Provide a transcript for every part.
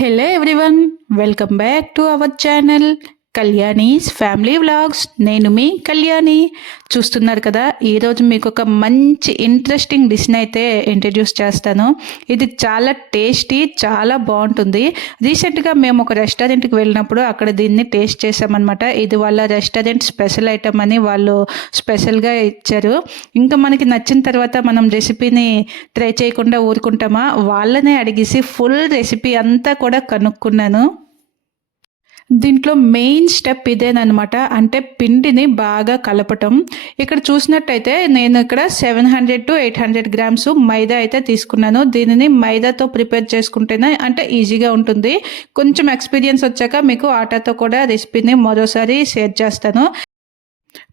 Hello everyone welcome back to our channel Kalyani's family vlogs. నేను మీ కళ్యాణి. చూస్తున్నారు కదా ఈరోజు మీకు ఒక మంచి ఇంట్రెస్టింగ్ డిష్ని అయితే ఇంట్రడ్యూస్ చేస్తాను. ఇది చాలా టేస్టీ చాలా బాగుంటుంది. రీసెంట్గా మేము ఒక రెస్టారెంట్కి వెళ్ళినప్పుడు అక్కడ దీన్ని టేస్ట్ చేసామన్నమాట ఇది వాళ్ళ రెస్టారెంట్ స్పెషల్ ఐటమ్ అని వాళ్ళు స్పెషల్గా ఇచ్చారు. ఇంకా మనకి నచ్చిన తర్వాత మనం రెసిపీని ట్రై చేయకుండా ఊరుకుంటామా? వాళ్ళనే అడిగేసి ఫుల్ రెసిపీ అంతా కూడా కనుక్కున్నాను. దీంట్లో మెయిన్ స్టెప్ ఇదేనమాట అంటే పిండిని బాగా కలపటం. ఇక్కడ చూసినట్టయితే నేను ఇక్కడ seven hundred to eight hundred grams maida అయితే తీసుకున్నాను. దీనిని మైదాతో ప్రిపేర్ చేసుకుంటేనే అంటే ఈజీగా ఉంటుంది. కొంచెం ఎక్స్పీరియన్స్ వచ్చాక మీకు ఆటాతో కూడా రెసిపీని మరోసారి షేర్ చేస్తాను.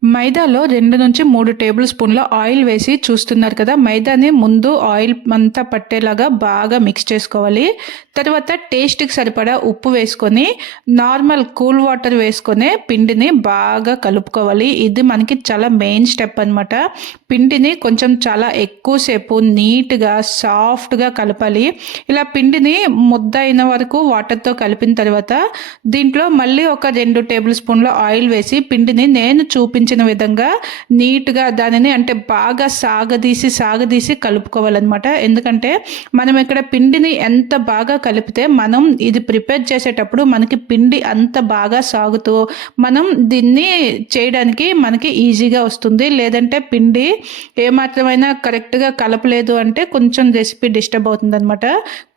మైదాలో రెండు నుంచి మూడు టేబుల్ స్పూన్ల ఆయిల్ వేసి చూస్తున్నారు కదా మైదాని ముందు ఆయిల్ అంతా పట్టేలాగా బాగా మిక్స్ చేసుకోవాలి. తర్వాత టేస్ట్కి సరిపడా ఉప్పు వేసుకొని నార్మల్ కూల్ వాటర్ వేసుకొని పిండిని బాగా కలుపుకోవాలి. ఇది మనకి చాలా మెయిన్ స్టెప్ అనమాట పిండిని కొంచెం చాలా ఎక్కువసేపు నీట్గా సాఫ్ట్గా కలపాలి. ఇలా పిండిని ముద్ద అయిన వరకు వాటర్తో కలిపిన తర్వాత దీంట్లో మళ్ళీ ఒక రెండు టేబుల్ స్పూన్ల ఆయిల్ వేసి పిండిని నేను చూపించిన విధంగా నీట్గా దానిని అంటే బాగా సాగదీసి సాగదీసి కలుపుకోవాలన్నమాట. ఎందుకంటే మనం ఇక్కడ పిండిని ఎంత బాగా కలిపితే మనం ఇది ప్రిపేర్ చేసేటప్పుడు మనకి పిండి అంత బాగా సాగుతూ మనం దీన్ని చేయడానికి మనకి ఈజీగా వస్తుంది. లేదంటే పిండి ఏమాత్రమైనా కరెక్ట్గా కలపలేదు అంటే కొంచెం రెసిపీ డిస్టర్బ్ అవుతుంది అనమాట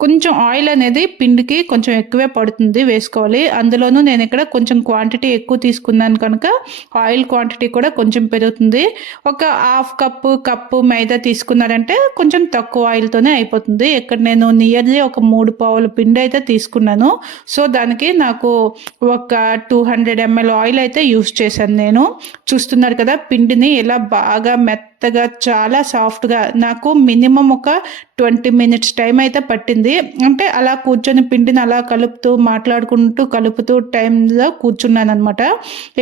కొంచెం ఆయిల్ అనేది పిండికి కొంచెం ఎక్కువే పడుతుంది వేసుకోవాలి. అందులోనూ నేను ఇక్కడ కొంచెం క్వాంటిటీ ఎక్కువ తీసుకున్నాను కనుక ఆయిల్ క్వాంటిటీ కూడా కొంచెం పెరుగుతుంది. ఒక హాఫ్ కప్పు కప్పు మైదా తీసుకున్నారంటే కొంచెం తక్కువ ఆయిల్తోనే అయిపోతుంది. ఇక్కడ నేను నియర్లీ ఒక మూడు పావుల పిండి అయితే తీసుకున్నాను. సో దానికి నాకు ఒక టూ హండ్రెడ్ ఎంఎల్ ఆయిల్ అయితే యూస్ చేశాను నేను. చూస్తున్నారు కదా పిండిని ఇలా బాగా మెత్త మెత్తగా చాలా సాఫ్ట్గా నాకు మినిమం ఒక ట్వంటీ మినిట్స్ టైం అయితే పట్టింది. అంటే అలా కూర్చొని పిండిని అలా కలుపుతూ మాట్లాడుకుంటూ కలుపుతూ టైంలో కూర్చున్నాను అనమాట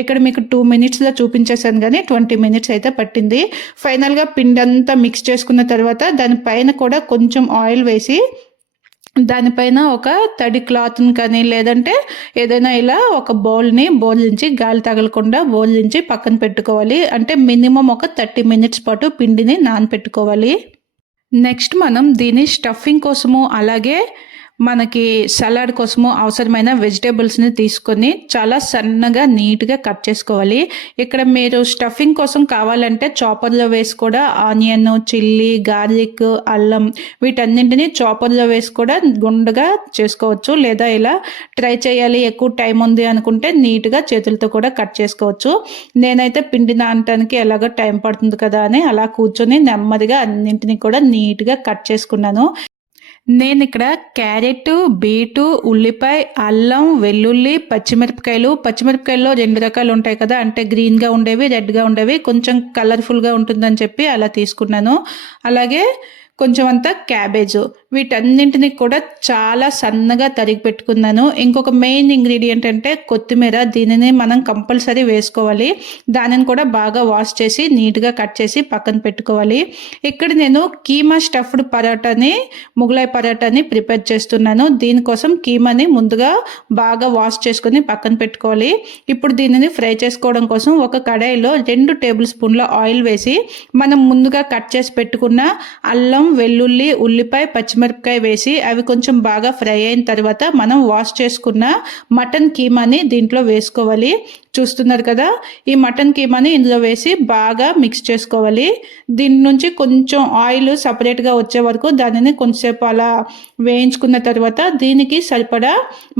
ఇక్కడ మీకు టూ మినిట్స్లో చూపించేసాను కానీ ట్వంటీ మినిట్స్ అయితే పట్టింది. ఫైనల్గా పిండి అంతా మిక్స్ చేసుకున్న తర్వాత దానిపైన కూడా కొంచెం ఆయిల్ వేసి దానిపైన ఒక తడి క్లాత్ని కానీ లేదంటే ఏదైనా ఇలా ఒక బౌల్ని బోలించి గాలి తగలకుండా బోలించి పక్కన పెట్టుకోవాలి. అంటే మినిమం ఒక థర్టీ మినిట్స్ పాటు పిండిని నానపెట్టుకోవాలి. నెక్స్ట్ మనం దీని స్టఫింగ్ కోసము అలాగే మనకి సలాడ్ కోసము అవసరమైన వెజిటేబుల్స్ని తీసుకొని చాలా సన్నగా నీట్గా కట్ చేసుకోవాలి. ఇక్కడ మీరు స్టఫింగ్ కోసం కావాలంటే చాపర్లో వేసి కూడా ఆనియన్ చిల్లీ గార్లిక్ అల్లం వీటన్నింటినీ చాపర్లో వేసి కూడా గుండగా చేసుకోవచ్చు. లేదా ఇలా ట్రై చేయాలి ఎక్కువ టైం ఉంది అనుకుంటే నీట్గా చేతులతో కూడా కట్ చేసుకోవచ్చు. నేనైతే పిండి నానటానికి ఎలాగో టైం పడుతుంది కదా అని అలా కూర్చొని నెమ్మదిగా అన్నింటినీ కూడా నీట్గా కట్ చేసుకున్నాను. నేను ఇక్కడ క్యారెట్ బీటు ఉల్లిపాయ అల్లం వెల్లుల్లి పచ్చిమిరపకాయలు. పచ్చిమిరపకాయల్లో రెండు రకాలు ఉంటాయి కదా అంటే గ్రీన్గా ఉండేవి రెడ్గా ఉండేవి. కొంచెం కలర్ఫుల్గా ఉంటుందని చెప్పి అలా తీసుకున్నాను. అలాగే కొంచెం అంతా క్యాబేజ్. వీటన్నింటినీ కూడా చాలా సన్నగా తరిగి పెట్టుకున్నాను. ఇంకొక మెయిన్ ఇంగ్రీడియంట్ అంటే కొత్తిమీర. దీనిని మనం కంపల్సరీ వేసుకోవాలి. దానిని కూడా బాగా వాష్ చేసి నీట్గా కట్ చేసి పక్కన పెట్టుకోవాలి. ఇక్కడ నేను కీమా స్టఫ్డ్ పరోటాని ముగలాయ్ పరోటాని ప్రిపేర్ చేస్తున్నాను. దీనికోసం కీమాని ముందుగా బాగా వాష్ చేసుకొని పక్కన పెట్టుకోవాలి. ఇప్పుడు దీనిని ఫ్రై చేసుకోవడం కోసం ఒక కడాయిలో రెండు టేబుల్ స్పూన్ల ఆయిల్ వేసి మనం ముందుగా కట్ చేసి పెట్టుకున్న అల్లం వెల్లుల్లి ఉల్లిపాయ పచ్చి పచ్చిమిరపకాయ వేసి అవి కొంచెం బాగా ఫ్రై అయిన తర్వాత మనం వాష్ చేసుకున్న మటన్ కీమాని దీంట్లో వేసుకోవాలి. చూస్తున్నారు కదా ఈ మటన్ కీమాని ఇందులో వేసి బాగా మిక్స్ చేసుకోవాలి. దీని నుంచి కొంచెం ఆయిల్ సపరేట్గా వచ్చే వరకు దానిని కొంతసేపు అలా వేయించుకున్న తర్వాత దీనికి సరిపడా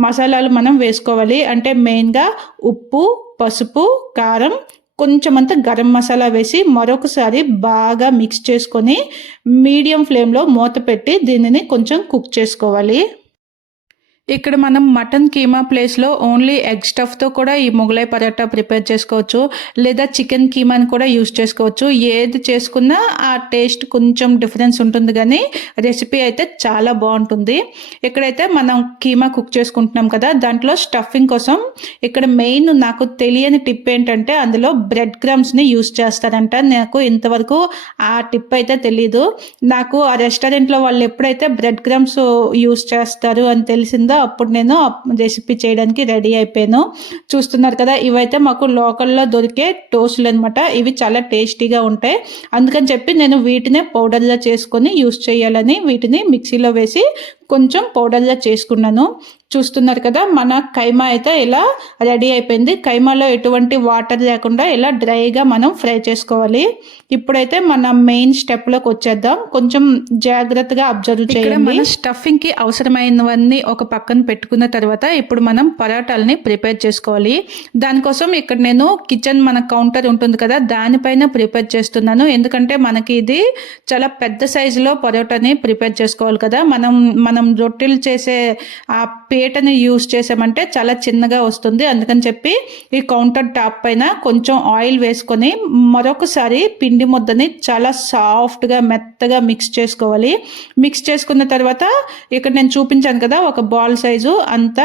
మసాలాలు మనం వేసుకోవాలి. అంటే మెయిన్గా ఉప్పు పసుపు కారం కొంచెం అంతా గరం మసాలా వేసి మరొకసారి బాగా మిక్స్ చేసుకొని మీడియం ఫ్లేమ్లో మూత పెట్టి దీనిని కొంచెం కుక్ చేసుకోవాలి. ఇక్కడ మనం మటన్ కీమా ప్లేస్లో ఓన్లీ ఎగ్ స్టఫ్తో కూడా ఈ మొగలై పరోటా ప్రిపేర్ చేసుకోవచ్చు లేదా చికెన్ కీమాని కూడా యూస్ చేసుకోవచ్చు. ఏది చేసుకున్నా ఆ టేస్ట్ కొంచెం డిఫరెన్స్ ఉంటుంది కానీ రెసిపీ అయితే చాలా బాగుంటుంది. ఇక్కడైతే మనం కీమా కుక్ చేసుకుంటున్నాం కదా దాంట్లో స్టఫింగ్ కోసం ఇక్కడ మెయిన్ నాకు తెలియని టిప్ ఏంటంటే అందులో బ్రెడ్ క్రమ్స్ని యూస్ చేస్తారంట. నాకు ఇంతవరకు ఆ టిప్ అయితే తెలీదు. నాకు ఆ రెస్టారెంట్లో వాళ్ళు ఎప్పుడైతే బ్రెడ్ క్రమ్స్ యూస్ చేస్తారు అని తెలిసిందో అప్పుడు నేను రెసిపీ చేయడానికి రెడీ అయిపోయాను. చూస్తున్నారు కదా ఇవైతే మాకు లోకల్లో దొరికే టోస్ట్లు అనమాట ఇవి చాలా టేస్టీగా ఉంటాయి. అందుకని చెప్పి నేను వీటినే పౌడర్గా చేసుకొని యూస్ చేయాలని వీటిని మిక్సీలో వేసి కొంచెం పౌడర్గా చేసుకున్నాను. చూస్తున్నారు కదా మన కైమా అయితే ఇలా రెడీ అయిపోయింది. కైమాలో ఎటువంటి వాటర్ లేకుండా ఇలా డ్రైగా మనం ఫ్రై చేసుకోవాలి. ఇప్పుడైతే మన మెయిన్ స్టెప్లోకి వచ్చేద్దాం. కొంచెం జాగ్రత్తగా అబ్జర్వ్ చేయాలి స్టఫింగ్కి అవసరమైనవన్నీ ఒక పక్కన పెట్టుకున్న తర్వాత ఇప్పుడు మనం పరాటాలని ప్రిపేర్ చేసుకోవాలి. దానికోసం ఇక్కడ నేను కిచెన్ మన కౌంటర్ ఉంటుంది కదా దానిపైన ప్రిపేర్ చేస్తున్నాను. ఎందుకంటే మనకి ఇది చాలా పెద్ద సైజులో పరోటాని ప్రిపేర్ చేసుకోవాలి కదా. మనం మనం రొట్టెలు చేసే ఆ పీటని యూస్ చేసామంటే చాలా చిన్నగా వస్తుంది. అందుకని చెప్పి ఈ కౌంటర్ టాప్ పైన కొంచెం ఆయిల్ వేసుకొని మరొకసారి పిండి ముద్దని చాలా సాఫ్ట్గా మెత్తగా మిక్స్ చేసుకోవాలి. మిక్స్ చేసుకున్న తర్వాత ఇక్కడ నేను చూపించాను కదా ఒక బాల్ సైజు అంత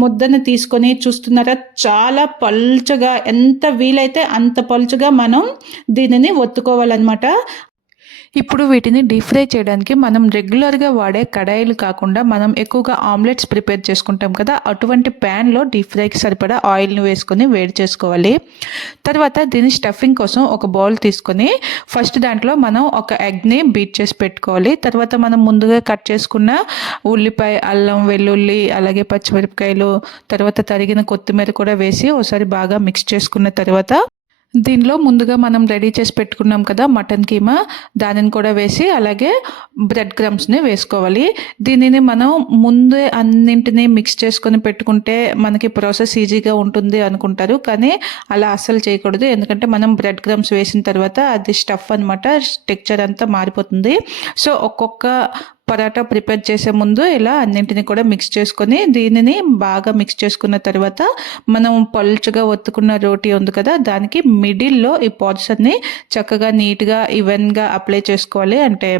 ముద్దను తీసుకొని చూస్తున్నారా? చాలా పల్చగా ఎంత వీలైతే అంత పలుచగా మనం దీనిని ఒత్తుకోవాలన్నమాట. ఇప్పుడు వీటిని డీప్ ఫ్రై చేయడానికి మనం రెగ్యులర్గా వాడే కడాయిలు కాకుండా మనం ఎక్కువగా ఆమ్లెట్స్ ప్రిపేర్ చేసుకుంటాం కదా అటువంటి ప్యాన్లో డీప్ ఫ్రైకి సరిపడా ఆయిల్ని వేసుకొని వేడి చేసుకోవాలి. తర్వాత దీని స్టఫింగ్ కోసం ఒక బౌల్ తీసుకొని ఫస్ట్ దాంట్లో మనం ఒక ఎగ్ని బీట్ చేసి పెట్టుకోవాలి. తర్వాత మనం ముందుగా కట్ చేసుకున్న ఉల్లిపాయ అల్లం వెల్లుల్లి అలాగే పచ్చిమిరపకాయలు తర్వాత తరిగిన కొత్తిమీర కూడా వేసి ఒకసారి బాగా మిక్స్ చేసుకున్న తర్వాత దీనిలో ముందుగా మనం రెడీ చేసి పెట్టుకున్నాం కదా మటన్ కీమా. దానిని కూడా వేసి అలాగే బ్రెడ్ క్రమ్స్ని వేసుకోవాలి. దీనిని మనం ముందే అన్నింటినీ మిక్స్ చేసుకొని పెట్టుకుంటే మనకి ప్రాసెస్ ఈజీగా ఉంటుంది అనుకుంటారు. కానీ అలా అస్సలు చేయకూడదు. ఎందుకంటే మనం బ్రెడ్ క్రమ్స్ వేసిన తర్వాత అది స్టఫ్ అనమాట టెక్చర్ అంతా మారిపోతుంది. సో ఒక్కొక్క పరాటా ప్రిపేర్ చేసే ముందు ఇలా అన్నింటిని కూడా మిక్స్ చేసుకొని దీనిని బాగా మిక్స్ చేసుకున్న తర్వాత మనం పలుచగా ఒత్తుకున్న రోటీ ఉంది కదా దానికి మిడిల్లో ఈ పాట్స్ అన్ని చక్కగా నీట్గా ఈవెన్గా అప్లై చేసుకోవాలి. అంటే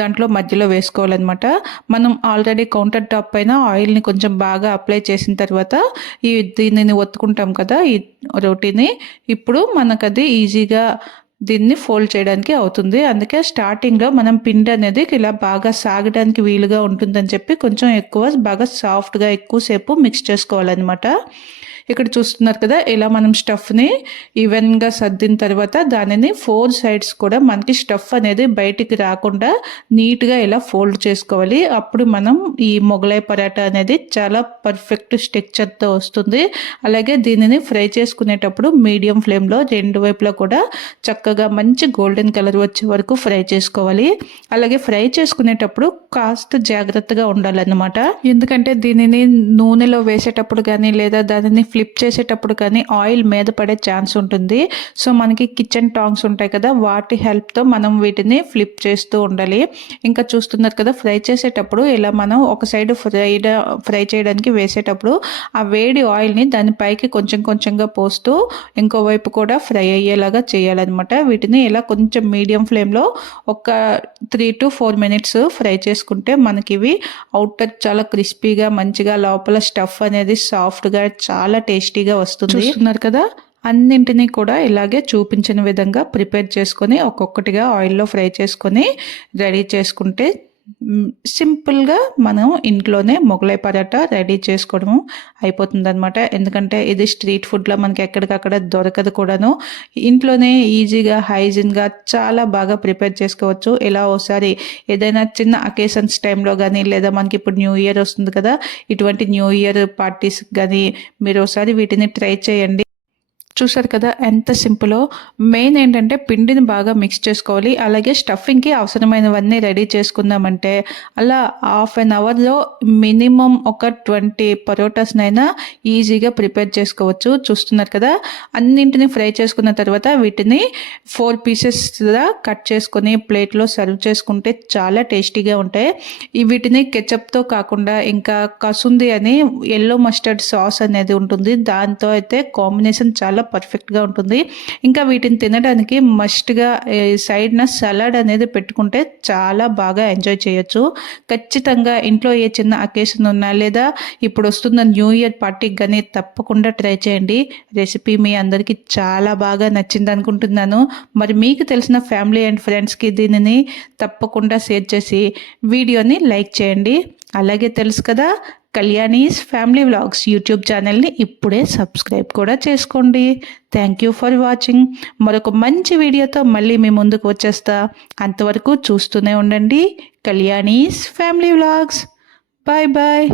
దాంట్లో మధ్యలో వేసుకోవాలన్నమాట. మనం ఆల్రెడీ కౌంటర్ టాప్ పైన ఆయిల్ని కొంచెం బాగా అప్లై చేసిన తర్వాత ఈ దీనిని ఒత్తుకుంటాం కదా ఈ రోటీని. ఇప్పుడు మనకు అది ఈజీగా దీన్ని ఫోల్డ్ చేయడానికి అవుతుంది. అందుకే స్టార్టింగ్లో మనం పిండి అనేది ఇలా బాగా సాగడానికి వీలుగా ఉంటుందని చెప్పి కొంచెం ఎక్కువ బాగా సాఫ్ట్గా ఎక్కువసేపు మిక్స్ చేసుకోవాలన్నమాట. ఇక్కడ చూస్తున్నారు కదా ఇలా మనం స్టఫ్ని ఈవెన్గా సర్దిన తర్వాత దానిని ఫోర్ సైడ్స్ కూడా మనకి స్టఫ్ అనేది బయటికి రాకుండా నీట్గా ఇలా ఫోల్డ్ చేసుకోవాలి. అప్పుడు మనం ఈ మొగలై పరాటా అనేది చాలా పర్ఫెక్ట్ స్ట్రక్చర్తో వస్తుంది. అలాగే దీనిని ఫ్రై చేసుకునేటప్పుడు మీడియం ఫ్లేమ్లో రెండు వైపులా కూడా చక్కగా మంచి గోల్డెన్ కలర్ వచ్చే వరకు ఫ్రై చేసుకోవాలి. అలాగే ఫ్రై చేసుకునేటప్పుడు కాస్త జాగ్రత్తగా ఉండాలన్నమాట. ఎందుకంటే దీనిని నూనెలో వేసేటప్పుడు కానీ లేదా దానిని ఫ్లిప్ చేసేటప్పుడు కానీ ఆయిల్ మీద పడే ఛాన్స్ ఉంటుంది. సో మనకి కిచెన్ టాంగ్స్ ఉంటాయి కదా వాటి హెల్ప్తో మనం వీటిని ఫ్లిప్ చేస్తూ ఉండాలి. ఇంకా చూస్తున్నారు కదా ఫ్రై చేసేటప్పుడు ఇలా మనం ఒక సైడ్ ఫ్రై ఫ్రై చేయడానికి వేసేటప్పుడు ఆ వేడి ఆయిల్ని దానిపైకి కొంచెం కొంచెంగా పోస్తూ ఇంకోవైపు కూడా ఫ్రై అయ్యేలాగా చేయాలన్నమాట. వీటిని ఇలా కొంచెం మీడియం ఫ్లేమ్లో ఒక three to four minutes fry చేసుకుంటే మనకి ఇవి అవుటర్ చాలా క్రిస్పీగా మంచిగా లోపల స్టఫ్ అనేది సాఫ్ట్గా చాలా టేస్టీగా వస్తుంది. చూస్తున్నారు కదా? అన్నింటినీ కూడా ఇలాగే చూపించిన విధంగా ప్రిపేర్ చేసుకొని ఒక్కొక్కటిగా ఆయిల్లో ఫ్రై చేసుకొని రెడీ చేసుకుంటే సింపుల్గా మనం ఇంట్లోనే మొగలై పరాటా రెడీ చేసుకోవడము అయిపోతుంది అనమాట ఎందుకంటే ఇది స్ట్రీట్ ఫుడ్లో మనకి ఎక్కడికక్కడ దొరకదు కూడాను. ఇంట్లోనే ఈజీగా హైజీన్గా చాలా బాగా ప్రిపేర్ చేసుకోవచ్చు. ఇలా ఒకసారి ఏదైనా చిన్న అకేషన్స్ టైంలో కానీ లేదా మనకి ఇప్పుడు న్యూ ఇయర్ వస్తుంది కదా ఇటువంటి న్యూ ఇయర్ పార్టీస్ కానీ మీరు ఒకసారి వీటిని ట్రై చేయండి. చూసారు కదా ఎంత సింపులో. మెయిన్ ఏంటంటే పిండిని బాగా మిక్స్ చేసుకోవాలి. అలాగే స్టఫింగ్కి అవసరమైనవన్నీ రెడీ చేసుకుందామంటే అలా హాఫ్ అన్ అవర్లో మినిమం ఒక ట్వంటీ పరోటాస్నైనా ఈజీగా ప్రిపేర్ చేసుకోవచ్చు. చూస్తున్నారు కదా అన్నింటిని ఫ్రై చేసుకున్న తర్వాత వీటిని ఫోర్ పీసెస్గా కట్ చేసుకొని ప్లేట్లో సర్వ్ చేసుకుంటే చాలా టేస్టీగా ఉంటాయి. వీటిని కెచప్తో కాకుండా ఇంకా కసుంది అని ఎల్లో మస్టర్డ్ సాస్ అనేది ఉంటుంది. దాంతో అయితే కాంబినేషన్ చాలా చాలా పర్ఫెక్ట్గా ఉంటుంది. ఇంకా వీటిని తినడానికి మస్ట్గా సైడ్న సలాడ్ అనేది పెట్టుకుంటే చాలా బాగా ఎంజాయ్ చేయొచ్చు. ఖచ్చితంగా ఇంట్లో ఏ చిన్న అకేషన్ ఉన్నా లేదా ఇప్పుడు వస్తున్న న్యూ ఇయర్ పార్టీకి కానీ తప్పకుండా ట్రై చేయండి. రెసిపీ మీ అందరికీ చాలా బాగా నచ్చింది అనుకుంటున్నాను. మరి మీకు తెలిసిన ఫ్యామిలీ అండ్ ఫ్రెండ్స్కి దీనిని తప్పకుండా షేర్ చేసి వీడియోని లైక్ చేయండి. అలాగే తెలుసు కదా కళ్యాణీస్ ఫ్యామిలీ వ్లాగ్స్ యూట్యూబ్ ఛానల్ని ఇప్పుడే సబ్స్క్రైబ్ కూడా చేసుకోండి. థ్యాంక్ యూ ఫర్ వాచింగ్ మరొక మంచి వీడియోతో మళ్ళీ మీ ముందుకు వచ్చేస్తా. అంతవరకు చూస్తూనే ఉండండి. Kalyani's family vlogs. Bye bye